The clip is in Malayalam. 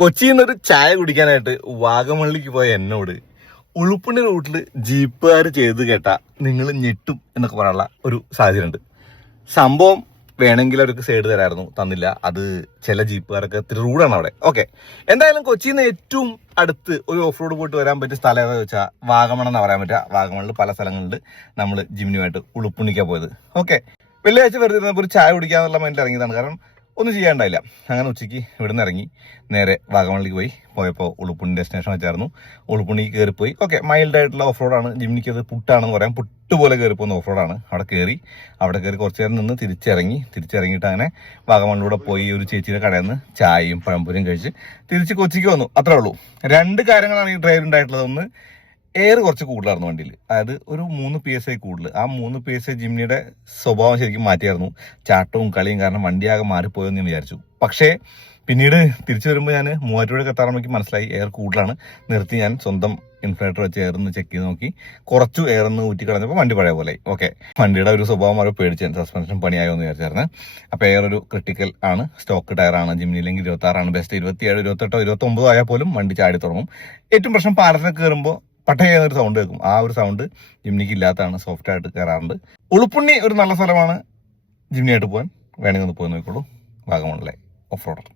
കൊച്ചിയിൽ നിന്നൊരു ചായ കുടിക്കാനായിട്ട് വാഗമണ്ണിലേക്ക് പോയ എന്നോട് ഉളുപ്പുണ്ണി റൂട്ടിൽ ജീപ്പുകാർ ചെയ്ത് കേട്ടാ നിങ്ങൾ ഞെട്ടും എന്നൊക്കെ പറയാനുള്ള ഒരു സാഹചര്യം ഉണ്ട്. സംഭവം വേണമെങ്കിൽ അവർക്ക് സൈഡ് തരായിരുന്നു, തന്നില്ല. അത് ചില ജീപ്പുകാരൊക്കെ ഇത്തിരി റൂഡാണ് അവിടെ. ഓക്കെ, എന്തായാലും കൊച്ചിയിൽ നിന്ന് ഏറ്റവും അടുത്ത് ഒരു ഓഫ് റോഡ് പോയിട്ട് വരാൻ പറ്റിയ സ്ഥലം ഏതാ വെച്ചാൽ വാഗമൺ എന്ന് പറയാൻ പറ്റുക. വാഗമണിൽ പല സ്ഥലങ്ങളിൽ നമ്മൾ ജിമ്മിനുമായിട്ട് ഉളുപ്പുണ്ണിക്കാണ് പോയത്. ഓക്കെ, വെള്ളിയാഴ്ച വെറുതെ ഇരുന്നപ്പോൾ ഒരു ചായ കുടിക്കാന്നുള്ള മൈൻഡിൽ ഇറങ്ങിയതാണ്. കാരണം ഒന്നും ചെയ്യാണ്ടായില്ല. അങ്ങനെ ഉച്ചയ്ക്ക് ഇവിടുന്ന് ഇറങ്ങി നേരെ വാഗമണിലേക്ക് പോയപ്പോൾ ഉളുപ്പുണ്ണി ഡെസ്റ്റിനേഷൻ വെച്ചായിരുന്നു. ഉളുപ്പുണ്ണിക്ക് കയറിപ്പോയി. ഓക്കെ, മൈൽഡ് ആയിട്ടുള്ള ഓഫ് റോഡാണ്. ജിമ്മിക്ക് അത് പുട്ടാണെന്ന് പറയാം. പുട്ട് പോലെ കയറി പോകുന്ന ഓഫ് റോഡാണ്. അവിടെ കയറി കുറച്ച് നേരം നിന്ന് തിരിച്ചിറങ്ങിയിട്ട് അങ്ങനെ വാഗമണിലൂടെ പോയി ഒരു ചേച്ചിയുടെ കടയിൽ നിന്ന് ചായയും പഴംപൊരിയും കഴിച്ച് തിരിച്ച് കൊച്ചിക്ക് വന്നു. അത്രേ ഉള്ളൂ. രണ്ട് കാര്യങ്ങളാണ് ഈ ഡ്രൈവർ ഉണ്ടായിട്ടുള്ളത്. ഒന്ന്, എയർ കുറച്ച് കൂടുതലായിരുന്നു വണ്ടിയിൽ. അതായത് ഒരു 3 PSI കൂടുതൽ. ആ 3 PSI ജിമ്മിയുടെ സ്വഭാവം ശരിക്കും മാറ്റിയായിരുന്നു. ചാട്ടവും കളിയും കാരണം വണ്ടിയാകെ മാറിപ്പോയെന്ന് ഞാൻ വിചാരിച്ചു. പക്ഷേ പിന്നീട് തിരിച്ചു വരുമ്പോൾ ഞാൻ മൂവാറ്റുപുഴയ്ക്ക് എത്താറുമ്പോഴേക്കും മനസ്സിലായി എയർ കൂടുതലാണ്. നിർത്തി ഞാൻ സ്വന്തം ഇൻഫ്ലേറ്റർ വെച്ച് എയർ ഒന്ന് ചെക്ക് ചെയ്ത് നോക്കി. കുറച്ചു എയർ ഒന്ന് ഊറ്റി കളഞ്ഞപ്പോൾ വണ്ടി പഴയ പോലെ. ഓക്കെ, വണ്ടിയുടെ ഒരു സ്വഭാവം അവർ പേടിച്ചു. സസ്പെൻഷൻ പണിയായോ എന്ന് വിചാരിച്ചായിരുന്നു. അപ്പോൾ എയർ ഒരു ക്രിട്ടിക്കൽ ആണ്. സ്റ്റോക്ക് ടയറാണ്. ജിമ്മിയില്ലെങ്കിൽ 26 ബെസ്റ്റ്. 27, 28, 29 ആയാൽ പോലും വണ്ടി ചാടി തുടങ്ങും. ഏറ്റവും പ്രശ്നം പാലത്തിനൊക്കെ കയറുമ്പോൾ പട്ട ചെയ്യുന്നൊരു സൗണ്ട് കേൾക്കും. ആ ഒരു സൗണ്ട് ജിമ്നിക്ക് ഇല്ലാത്തതാണ്. സോഫ്റ്റ് ആയിട്ട് കയറാറുണ്ട്. ഉളുപ്പുണ്ണി ഒരു നല്ല സ്ഥലമാണ് ജിമ്നിയായിട്ട് പോകാൻ. വേണമെങ്കിൽ ഒന്ന് പോയി നോക്കിക്കോളൂ. വാഗമണിലെ ഓഫ് റോഡർ.